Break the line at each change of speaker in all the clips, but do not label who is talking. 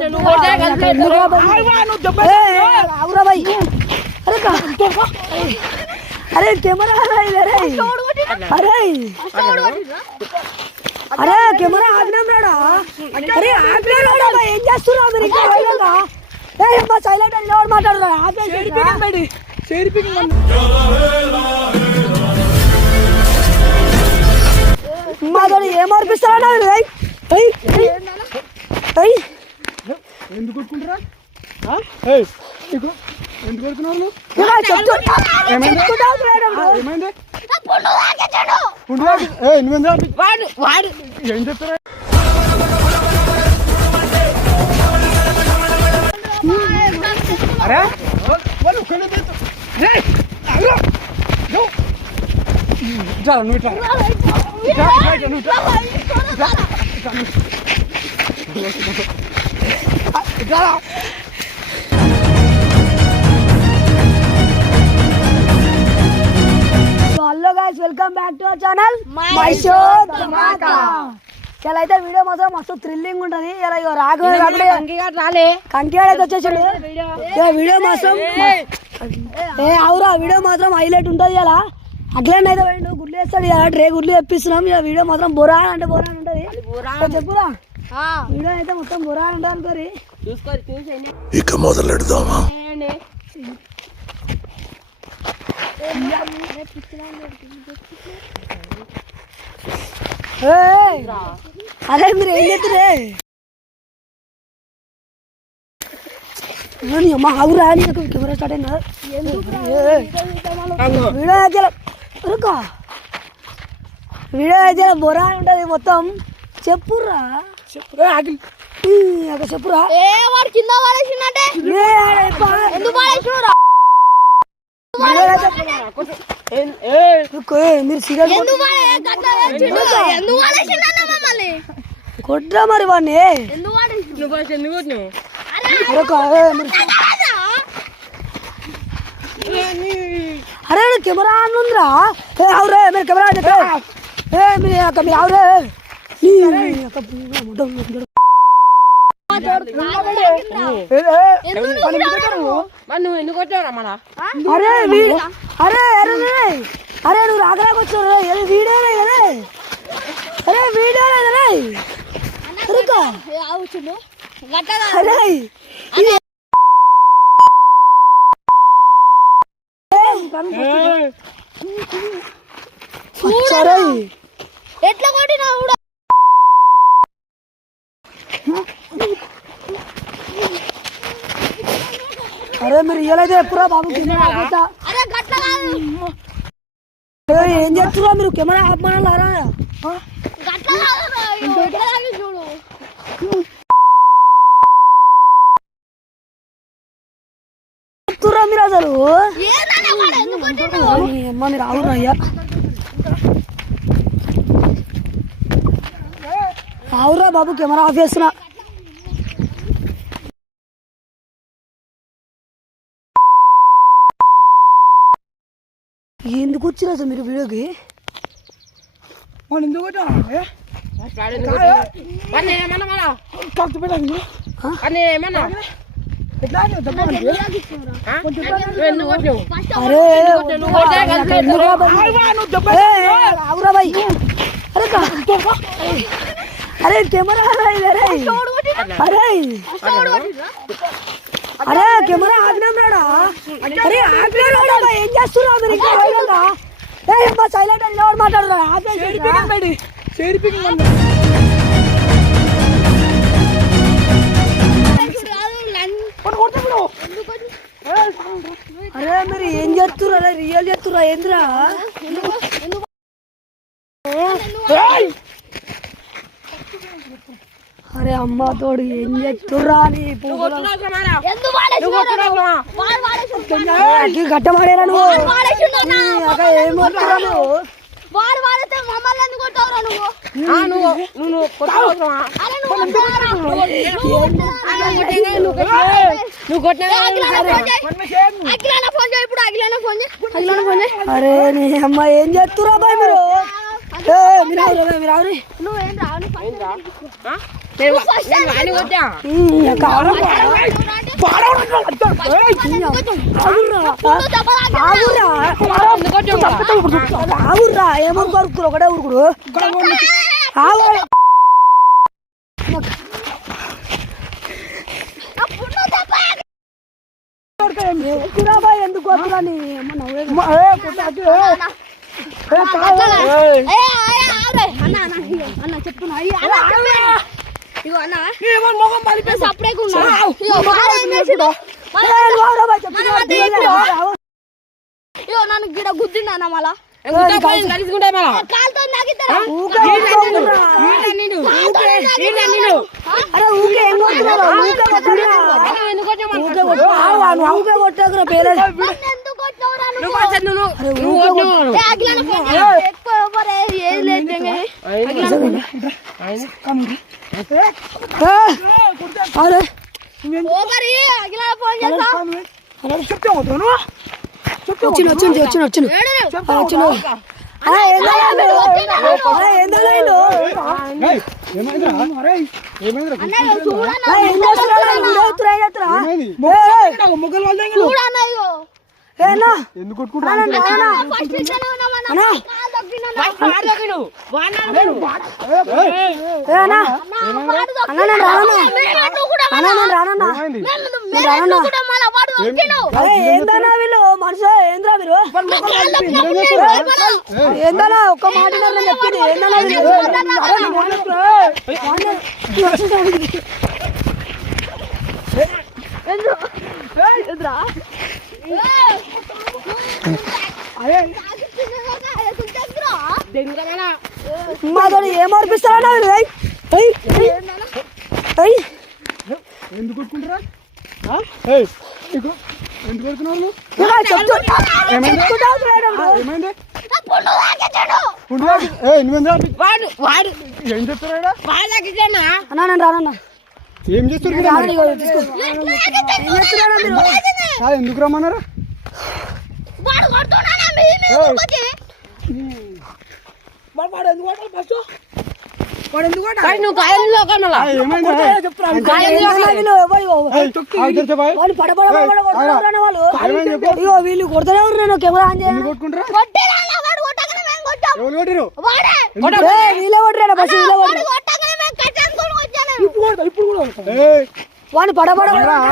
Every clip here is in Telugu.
अरे कैमरा अरे कैमरा आग्ना अरे आग्ना ఏం చేస్తున్నా మీరు ఇంకా వైలగా అమ్మా సైలెంట్ అని ఎవరు మాట్లాడుతున్నారు మాతోని ఏం అర్పిస్తారా
ఎందుకు కొట్టుకుంటారా ఎందుకు కొడుతున్నావు ఏం చెప్తారా అరే నువ్వు
hello guys welcome back to our channel my show Dhamaka. ఇలా అయితే వీడియో మాత్రం మస్తు థ్రిల్లింగ్ ఉంటది. ఇలా రాలే కంకిగాడైతే వచ్చేసాడు. వీడియో మాత్రం అవురా వీడియో మాత్రం హైలైట్ ఉంటది. ఇలా అట్లనే అయితే పోయిండు గుడ్లు వేస్తాడు. ఇలా ట్రే గుడ్లు తెప్పిస్తున్నాం. ఇలా వీడియో మాత్రం బొరాన్ అంటే బొరాన్ ఉంటది. చెప్పురా వీడియో అయితే మొత్తం బొరాన్ ఉంటుంది అనుకోరి.
ఇక మొదలెడదామా?
అరే మీరు ఏం చేస్తురే అమ్మ ఆగురా కెమెరా స్టార్ట్ అయినా వీడియో అయితే బొరా ఉంటుంది మొత్తం. చెప్పురా చెప్పురా మీరు సీరియల్ కొట్రా మరి వాడిని. అరే కెమెరా ఆన్ ఉందిరా. అవురే మీరు కెమెరా మీరు అవురే అరే అరే అరే అరే నువ్వు రాగరాకొచ్చు వీడియో అరే వీడియో
ఎట్లా కొట్టినా కూడా
అరే మీరు ఇయ్యలేదు ఎప్పుడా బాబు ఏం చేస్తున్నా మీరు కెమెరా ఆపమనారా చెప్తురా మీరు అసలు అమ్మ మీరు ఆవురా అయ్యా ఆవురా బాబు కెమెరా ఆఫ్ చేస్తున్నా. ఎందుకు వచ్చినా సార్ మీరు వీడియోకి?
ఎందుకు
అరే కెమెరా అరే కెమెరా ఆగ్నా అరే ఆగ్నా ఏం చేస్తున్నా మీరు ఇంకా వైలగా అమ్మా సైలెంట్ అని ఎవరు మాట్లాడుతున్నారు అరే మీరు ఏం చేస్తున్నారు? అరే రియల్ చేస్తున్నా ఏంద్రా? అరే అమ్మ తోడు ఏం చేస్తుర్రా అని గట్టమాడేరా నువ్వు ఏమవుతురా నువ్వు? అరే నీ అమ్మ ఏం చేస్తురా బాయ్ మీరు? ఆగుర్రా ఏమో కొరుకురు ఒకటే ఊరుకుడు ఎందుకు వస్తున్నా అన్న చెప్తున్నా ఇగో అన్న ఇగో నన్ను గిడ గుద్దిండు అన్న మళ్ళా కొట్టకురా పేరే వచ్చిన
ఎందుకు కొట్టుకుంటా
ఏందన్నా వీళ్ళు మనుషు ఏంద్రా మీరు ఏందన్నా ఒక్క మాట చెప్పింది ఏందన్నా మాతో ఏం అర్పిస్తారా
ఎందుకు కొట్టుకుంటారా ఎందుకు కొడుతున్నారు ఏం చెప్తారా
అన్నా నేను రానన్నా
ఏం చేస్తారు ఎందుకు రమ్మన్నారా
వీళ్ళు కొడతానే ఉన్నారు కెమెరా ఆన్ చేయాలి వీళ్ళే కొట్టరా బస్సు వాడిని పడబడ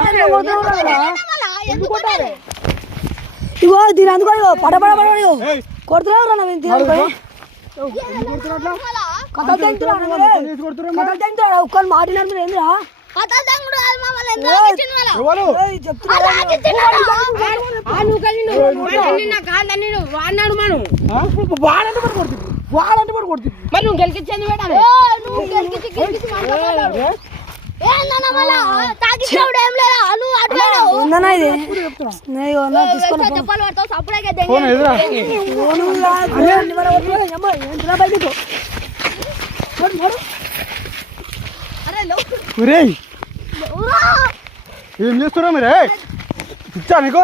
ఇగో దీని అందుకో పడబడ కొడుతున్నా ఒక్కరు మాటినారు మీరు ఏంద్రా
వాడంటే పడి కొడుతుంది
మరి నువ్వు గెలిచింది
ఏం చేస్తున్నా మీరే పిచ్చా నీకు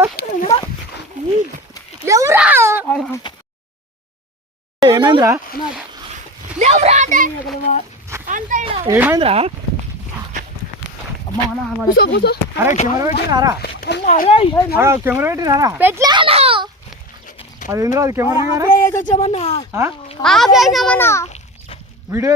ఏమైందిరా ఏమైందిరా అరే కెమెరా పెట్టినారా కెమెరా పెట్టినారా అది ఎందుకు అది కెమెరా వీడియో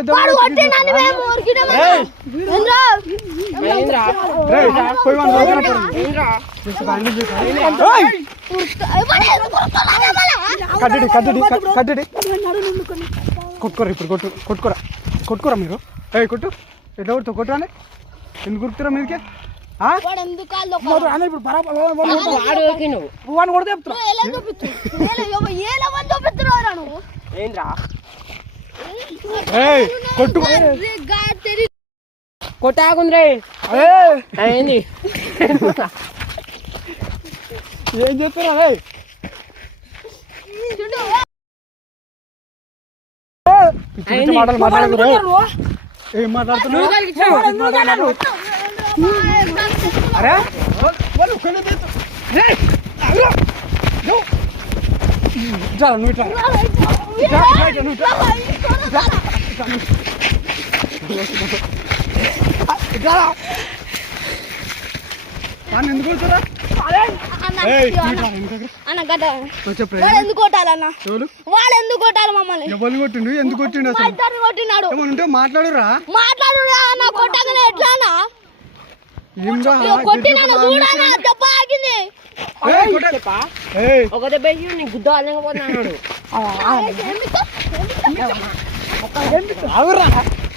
కట్టడి కొట్టుకోరా ఇప్పుడు కొట్టుకోరా మీరు కొట్టు ఎట్లా కొడుతావు కొట్టురాని ఎందుకు కొడుతురా మీదకే ఇప్పుడు వాడిని కొడితే కొట్టు
కొట్టాకుందిరే ఏంది
ఏం చెప్తారా మాటలు మాట్లాడదు ఏం మాట్లాడుతున్నావు అరే నువ్వు ఎందుకు కొడుతురా
ఎందుకు కొట్టాలన్న
ఎవరు
వాడు ఎందుకు కొట్టాలి మమ్మల్ని
ఎవరిని కొట్టిండు ఎందుకు కొట్టిండు అసలు
ఇద్దరిని కొట్టినాడు
ఏమన్నా ఉంటే మాట్లాడురా
మాట్లాడు అన్న కొట్టగానే ఎట్లానా
ఏంరా
కొట్టినాను చూడనా దెబ్బ ఆగింది
ఒక దెబ్బ వేసి నీ గుద్ద అల్లకపోతున్నాడు
ఆగురా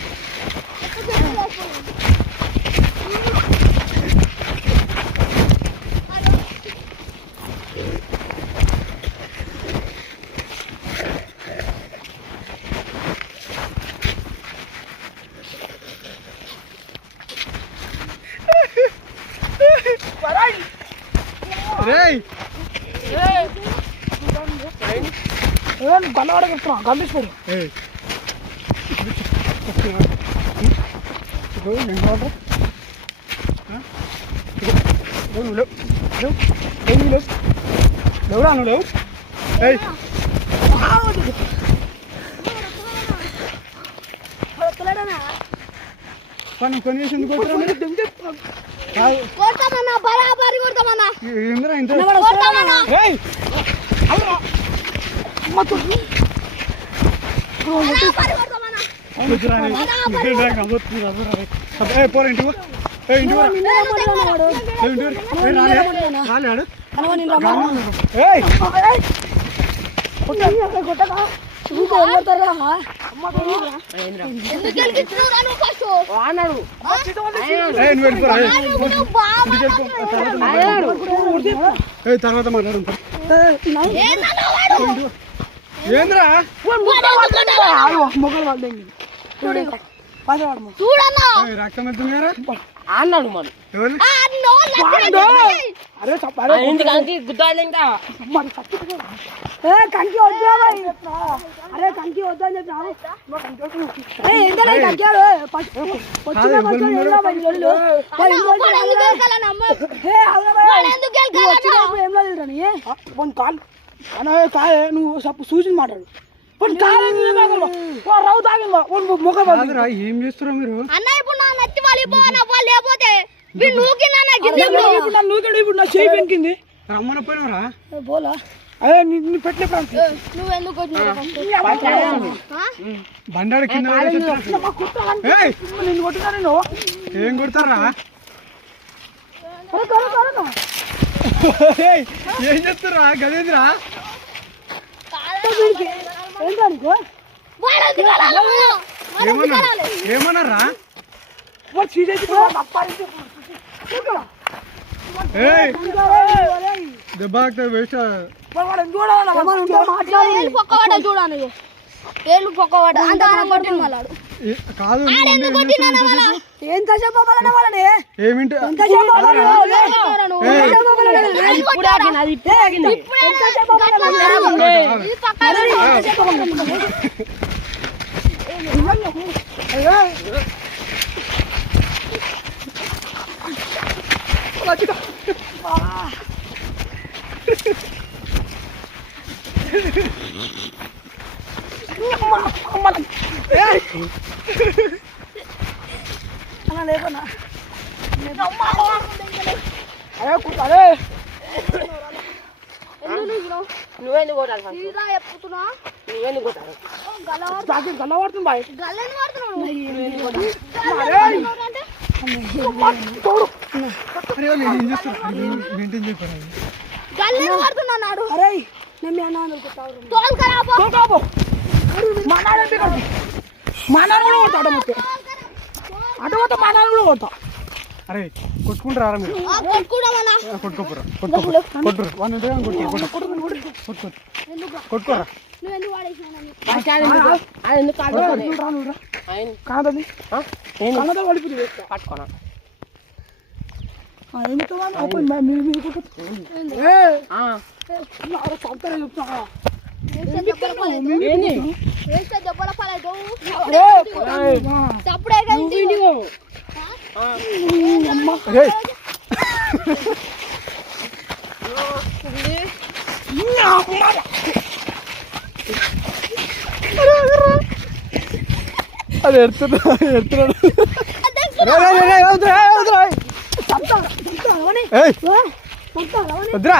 రేయ్
గల్లవాడగెత్తున్నా గల్లిసిపోయి
ఏయ్ లేవురా నువ్వు లేవు ఏయ్ పని పని చేసి ఎందుకు కొడుతురా
కొడతామన్నా బరాబరి కొడతామన్నా
ఏంద్రా ఇంత
కొడతామన్నా
ఏయ్
బరాబరి కొడతామన్నా
పోరా ఇంటికి ఏ ఇంటికి రాలేడు
ఎందుకు గెలికిస్తున్నావురా నువ్వు ఫస్ట్
అన్నాడు
నువ్వు వెళ్ళిపోరా తర్వాత మాట్లాడు ఏంద్రా
చూడన్నా
రక్తం వెళ్తుంది
అన్నాడు మరి
ఎవరు
ఇంటికి గుద్దాలి ఇంకా
కంకి వద్దా అరే కంకి వద్దా అని చెప్పి నువ్వు సూచన మాట్లాడు
కాదురా, ఏం చేస్తున్నావు మీరు
అన్న ఇప్పుడు నా నచ్చి వాళ్ళు లేకపోతే
రమ్మన పోయినరా
పోలా
పెట్టలే
నువ్వెందుకు
బండాడు కింద ఏం కొడతారా ఏం చేస్తారా గదేంద్రా ఏమన్నారా దెబ్బ వేస్ట్
చూడాలి ఏళ్ళు పొక్కవాడు అంత కొట్టిన వాళ్ళాడు
కాదు
ఎంతసేపు వాళ్ళని
ఏమింటి
లేకున్నా
నువ్వెందుకు కొట్టాలి
చెప్తున్నా
నువ్వెందుకు కొట్టాలి
గల్లవాడుతుంది బాయ్
ఏం చేస్తారు మెయింటైన్ చెప్పారు
గల్లెను వాడుతున్నాడు అరే నేను మీ అన్న తోల్ ఖరాబ్
అరే కొట్టుకుంటారా మీరు కొట్టుకోపోరా కొట్టుకోరా
పట్టుకోనా
దెబ్బల పాలైతే
అది ఎడుతున్నాడు వద్దురా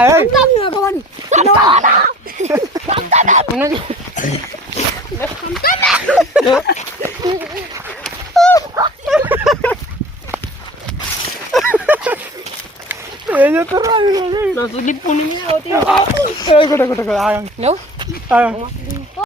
ఏం చెప్తారు
నా తులి పుణ్యం మీద అవుతాయి.
కొట్ట
నువ్వు